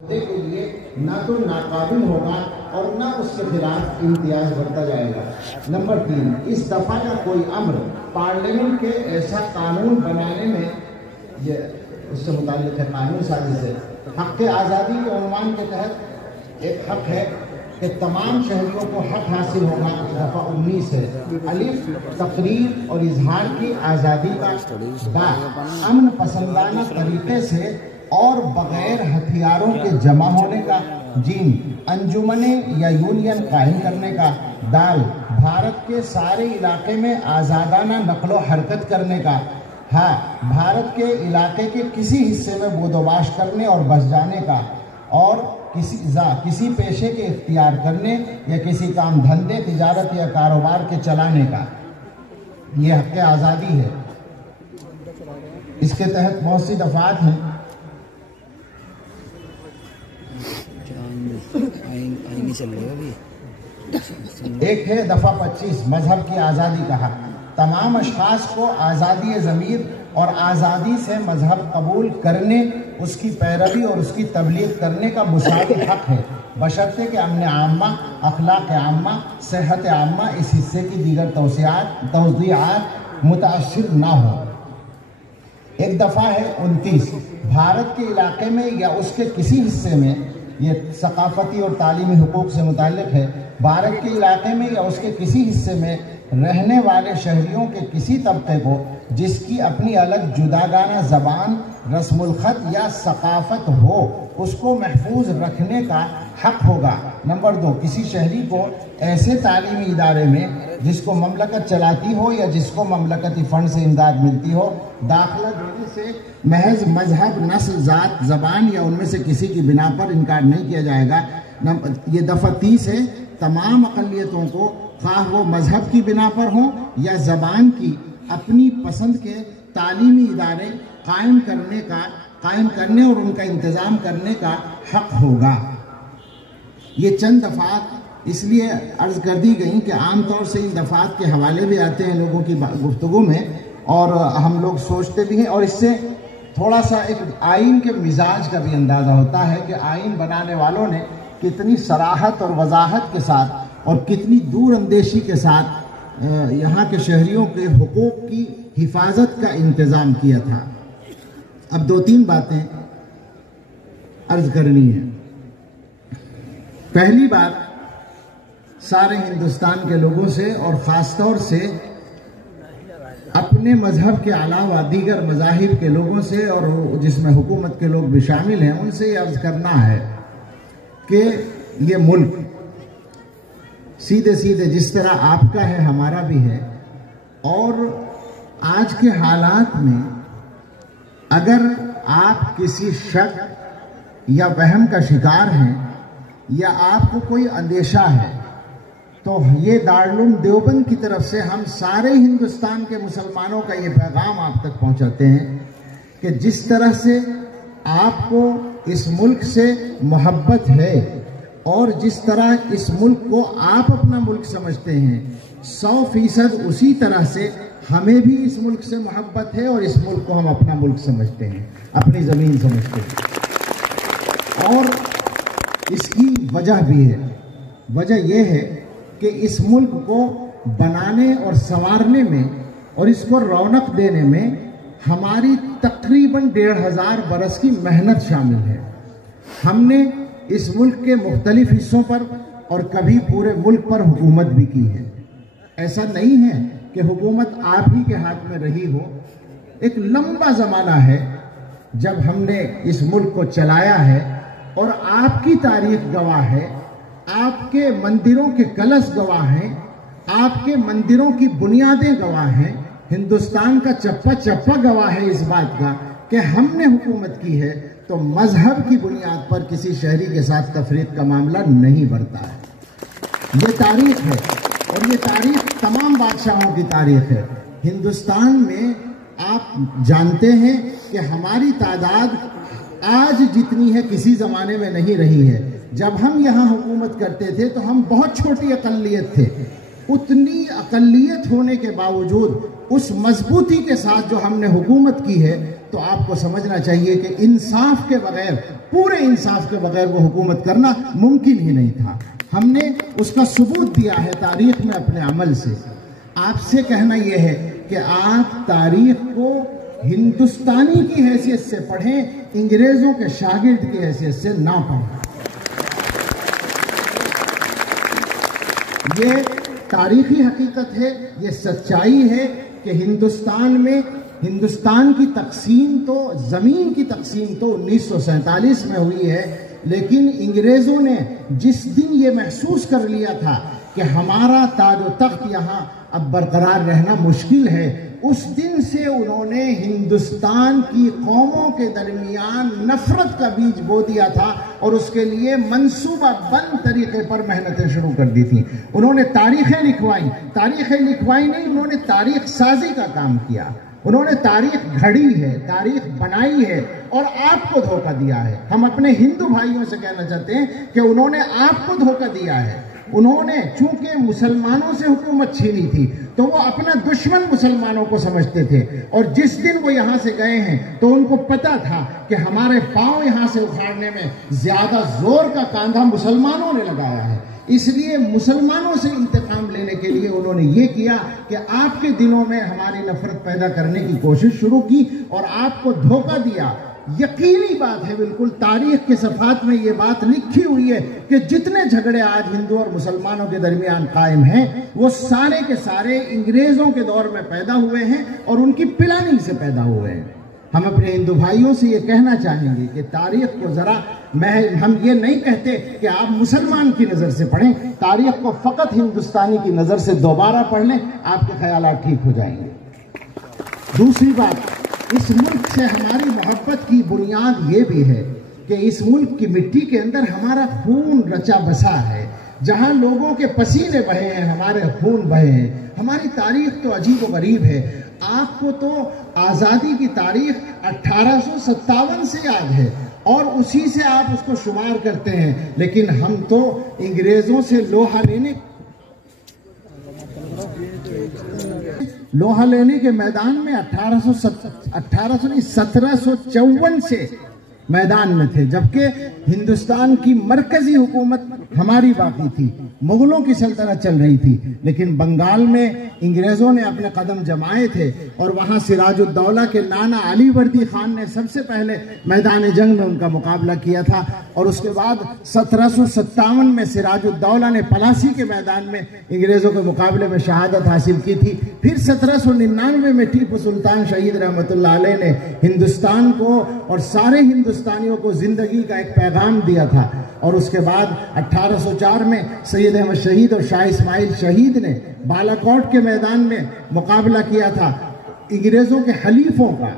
के लिए ना तो नाकाबिल होगा और ना उसके खिलाफ इम्तियाज बढ़ता जाएगा। नंबर 3, इस दफा का कोई अम्र पार्लियामेंट के ऐसा कानून बनाने में, ये उससे मुताल्लिक है कानून साजी से, हक आज़ादी के उन्वान के तहत एक हक है कि तमाम शहरियों को हक हासिल होगा। दफा 19 है, अलिफ तकरीर और इजहार की आज़ादी का, बा अमन पसंदाना तरीके से और बगैर हथियारों के जमा होने का, जीन अंजुमने या यूनियन कायम करने का, दाल भारत के सारे इलाके में आज़ादाना नकलो हरकत करने का, हाँ भारत के इलाके के किसी हिस्से में बोदोबाश करने और बस जाने का, और किसी पेशे के इख्तियार करने या किसी काम धंधे, तिजारत या कारोबार के चलाने का, ये हक़ आज़ादी है। इसके तहत बहुत सी दफात हैं। एक है दफा 25, मजहब की आज़ादी का हक। तमाम अशखास को आज़ादी ज़मीर और आज़ादी से मजहब कबूल करने, उसकी पैरवी और उसकी तबलीग करने का मुसावी हक है, बशर्ते के अमन आम्मा, अखलाक आम्मा, सेहत आम्मा इस हिस्से की दीगर तौज़ीआत मुतासिर ना हो। एक दफ़ा है 29, भारत के इलाके में या उसके किसी हिस्से में, ये सकाफती और तालीमी हुकूक से मुताल्लिक है, भारत के इलाके में या उसके किसी हिस्से में रहने वाले शहरियों के किसी तबके को जिसकी अपनी अलग जुदागाना ज़बान, रस्मुल ख़त या सकाफ़त हो, उसको महफूज रखने का हक होगा। नंबर 2, किसी शहरी को ऐसे तालीमी इदारे में जिसको ममलकत चलाती हो या जिसको ममलकती फ़ंड से इमदाद मिलती हो, दाखिला देने से महज मजहब, नस्ल, ज़ात, ज़बान या उनमें से किसी की बिना पर इनकार नहीं किया जाएगा। ये दफ़ा 30 है, तमाम अक़लियतों को खा वो मजहब की बिना पर हों या ज़बान की, अपनी पसंद के तालीमी इदारे कायम करने और उनका इंतज़ाम करने का हक होगा। ये चंद दफ़ात इसलिए अर्ज़ कर दी गई कि आम तौर से इन दफ़ात के हवाले भी आते हैं लोगों की गुफ्तगू में, और हम लोग सोचते भी हैं, और इससे थोड़ा सा एक आइन के मिजाज का भी अंदाज़ा होता है कि आइन बनाने वालों ने कितनी सराहत और वजाहत के साथ और कितनी दूर अंदेशी के साथ यहाँ के शहरियों के हुकूक की हिफाजत का इंतज़ाम किया था। अब 2-3 बातें अर्ज करनी है। पहली बात, सारे हिंदुस्तान के लोगों से और ख़ास तौर से अपने मजहब के अलावा दीगर मज़ाहिब के लोगों से, और जिसमें हुकूमत के लोग भी शामिल हैं, उनसे ये अर्ज़ करना है कि ये मुल्क सीधे सीधे जिस तरह आपका है हमारा भी है, और आज के हालात में अगर आप किसी शक या वहम का शिकार हैं या आपको कोई अंदेशा है, तो ये दारुल देवबंद की तरफ से हम सारे हिंदुस्तान के मुसलमानों का ये पैगाम आप तक पहुंचाते हैं कि जिस तरह से आपको इस मुल्क से मोहब्बत है और जिस तरह इस मुल्क को आप अपना मुल्क समझते हैं, 100% उसी तरह से हमें भी इस मुल्क से मोहब्बत है और इस मुल्क को हम अपना मुल्क समझते हैं, अपनी ज़मीन समझते हैं। और इसकी वजह भी है। वजह यह है कि इस मुल्क को बनाने और संवारने में और इसको रौनक देने में हमारी तकरीबन 1500 बरस की मेहनत शामिल है। हमने इस मुल्क के मुख्तलिफ हिस्सों पर और कभी पूरे मुल्क पर हुकूमत भी की है। ऐसा नहीं है कि हुकूमत आप ही के हाथ में रही हो। एक लंबा ज़माना है जब हमने इस मुल्क को चलाया है, और आपकी तारीख गवाह है, आपके मंदिरों के कलश गवाह हैं, आपके मंदिरों की बुनियादें गवाह हैं, हिंदुस्तान का चप्पा चप्पा गवाह है इस बात का कि हमने हुकूमत की है, तो मजहब की बुनियाद पर किसी शहरी के साथ तफरीक का मामला नहीं बढ़ता है। ये तारीख है, और ये तारीख तमाम बादशाहों की तारीख है। हिंदुस्तान में आप जानते हैं कि हमारी तादाद आज जितनी है किसी ज़माने में नहीं रही है। जब हम यहाँ हुकूमत करते थे तो हम बहुत छोटी अक़लियत थे। उतनी अक़लियत होने के बावजूद उस मजबूती के साथ जो हमने हुकूमत की है, तो आपको समझना चाहिए कि इंसाफ के बगैर पूरे इंसाफ के बगैर वो हुकूमत करना मुमकिन ही नहीं था। हमने उसका सबूत दिया है तारीख में अपने अमल से। आपसे कहना यह है कि आप तारीख को हिंदुस्तानी की हैसियत से पढ़ें, अंग्रेजों के शागिर्द की हैसियत से ना पढ़ें। ये तारीखी हकीकत है, ये सच्चाई है कि हिंदुस्तान में हिंदुस्तान की तकसीम तो ज़मीन की तकसीम तो 1947 में हुई है, लेकिन अंग्रेज़ों ने जिस दिन ये महसूस कर लिया था कि हमारा ताज व तख्त यहाँ अब बरकरार रहना मुश्किल है, उस दिन से उन्होंने हिंदुस्तान की कौमों के दरमियान नफरत का बीज बो दिया था और उसके लिए मंसूबा बंद तरीके पर मेहनतें शुरू कर दी थी। उन्होंने तारीखें लिखवाई नहीं, उन्होंने तारीख साजी का काम किया। उन्होंने तारीख घड़ी है, तारीख बनाई है और आपको धोखा दिया है। हम अपने हिंदू भाइयों से कहना चाहते हैं कि उन्होंने आपको धोखा दिया है। उन्होंने चूंकि मुसलमानों से हुकूमत छीनी थी तो वो अपना दुश्मन मुसलमानों को समझते थे, और जिस दिन वो यहाँ से गए हैं तो उनको पता था कि हमारे पांव यहाँ से उखाड़ने में ज्यादा जोर का कांधा मुसलमानों ने लगाया है। इसलिए मुसलमानों से इंतकाम लेने के लिए उन्होंने ये किया कि आपके दिलों में हमारी नफरत पैदा करने की कोशिश शुरू की और आपको धोखा दिया। यकीनी बात है, बिल्कुल तारीख के सफ़ात में ये बात लिखी हुई है कि जितने झगड़े आज हिंदू और मुसलमानों के दरमियान कायम हैं वो सारे के सारे अंग्रेजों के दौर में पैदा हुए हैं और उनकी प्लानिंग से पैदा हुए हैं। हम अपने हिंदू भाइयों से ये कहना चाहेंगे कि तारीख को जरा हम ये नहीं कहते कि आप मुसलमान की नज़र से पढ़ें, तारीख को फ़कत हिंदुस्तानी की नज़र से दोबारा पढ़ लें, आपके ख्यालात ठीक हो जाएंगे। दूसरी बात, इस मुल्क से हमारी मोहब्बत की बुनियाद ये भी है कि इस मुल्क की मिट्टी के अंदर हमारा खून रचा बसा है। जहां लोगों के पसीने बहे हैं, हमारे खून बहे हैं। हमारी तारीख तो अजीब व गरीब है। आपको तो आज़ादी की तारीख 1857 से याद है और उसी से आप उसको शुमार करते हैं, लेकिन हम तो अंग्रेजों से लोहा लेने के मैदान में 1754 से मैदान में थे, जबकि हिंदुस्तान की मरकजी हुकूमत हमारी बाकी थी, मुगलों की सल्तनत चल रही थी। लेकिन बंगाल में अंग्रेजों ने अपने कदम जमाए थे और वहां सिराजुद्दौला के नाना अली वर्दी खान ने सबसे पहले मैदान जंग में उनका मुकाबला किया था और उसके बाद 1757 में सिराजुद्दौला ने पलासी के मैदान में अंग्रेजों के मुकाबले में शहादत हासिल की थी। फिर 1799 में टीपू सुल्तान शहीद रहमतुल्लाह अलैह ने हिंदुस्तान को और सारे हिंदुस्तानियों को जिंदगी का एक पैगाम दिया था और उसके बाद 1804 में सैयद अहमद शहीद और शाह इस्माइल शहीद ने बालाकोट के मैदान में मुकाबला किया था अंग्रेजों के हलीफों का,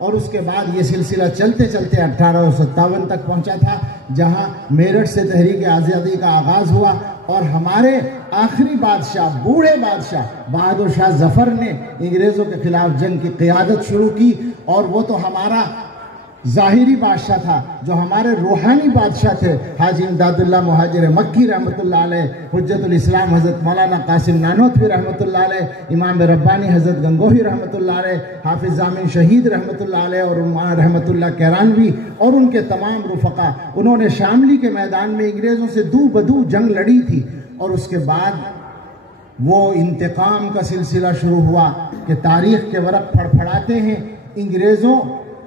और उसके बाद ये सिलसिला चलते चलते 1857 तक पहुंचा था, जहां मेरठ से तहरीक आज़ादी का आगाज हुआ और हमारे आखिरी बादशाह, बूढ़े बादशाह बहादुर शाह जफर ने अंग्रेजों के खिलाफ जंग की क़ियादत शुरू की। और वो तो हमारा ज़ाहिरी बादशाह था, जो हमारे रूहानी बादशाह थे हाजी इमदादुल्लाह मुहाजिर मक्की रहमतुल्लाह अलैह, हुज्जतुल इस्लाम हज़रत मौलाना कासिम नानोतवी रहमतुल्लाह अलैह, इमाम रब्बानी हज़रत गंगोही रहमतुल्लाह अलैह, हाफिज़ जामिन शहीद रहमतुल्लाह अलैह और रहमतुल्लाह कैरानवी और उनके तमाम रुफ़क़ा। उन्होंने शामली के मैदान में अंग्रेज़ों से दू बदू जंग लड़ी थी और उसके बाद वो इंतकाम का सिलसिला शुरू हुआ कि तारीख़ के वरक़ फड़फड़ाते हैं। अंग्रेज़ों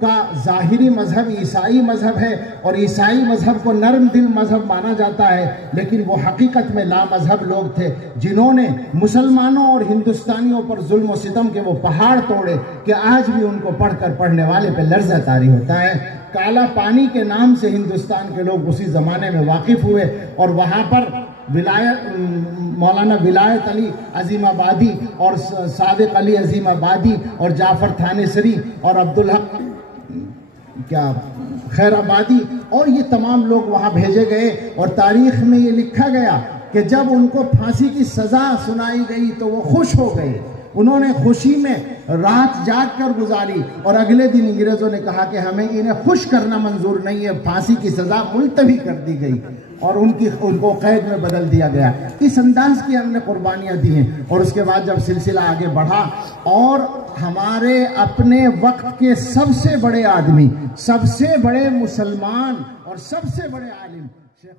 का ज़ाहिरी मजहब ईसाई मजहब है और ईसाई मजहब को नरम दिल मजहब माना जाता है, लेकिन वो हकीकत में लामजहब लोग थे जिन्होंने मुसलमानों और हिंदुस्तानियों पर जुल्म और सितम के वो पहाड़ तोड़े कि आज भी उनको पढ़कर पढ़ने वाले पे लर्ज़ा तारी होता है। काला पानी के नाम से हिंदुस्तान के लोग उसी ज़माने में वाकिफ़ हुए और वहाँ पर मौलाना विलायत अली अजीमाबादी और सादिक अली अजीमाबादी और जाफ़र थानेसरी और अब्दुल हक खैराबादी और ये तमाम लोग वहाँ भेजे गए और तारीख में ये लिखा गया कि जब उनको फांसी की सज़ा सुनाई गई तो वो खुश हो गए। उन्होंने खुशी में रात जाग कर गुजारी और अगले दिन अंग्रेज़ों ने कहा कि हमें इन्हें खुश करना मंजूर नहीं है, फांसी की सज़ा मुलतवी कर दी गई। और उनको कैद में बदल दिया गया। इस अंदाज की हमने कुर्बानियां दी हैं। और उसके बाद जब सिलसिला आगे बढ़ा और हमारे अपने वक्त के सबसे बड़े आदमी, सबसे बड़े मुसलमान और सबसे बड़े आलिम शेख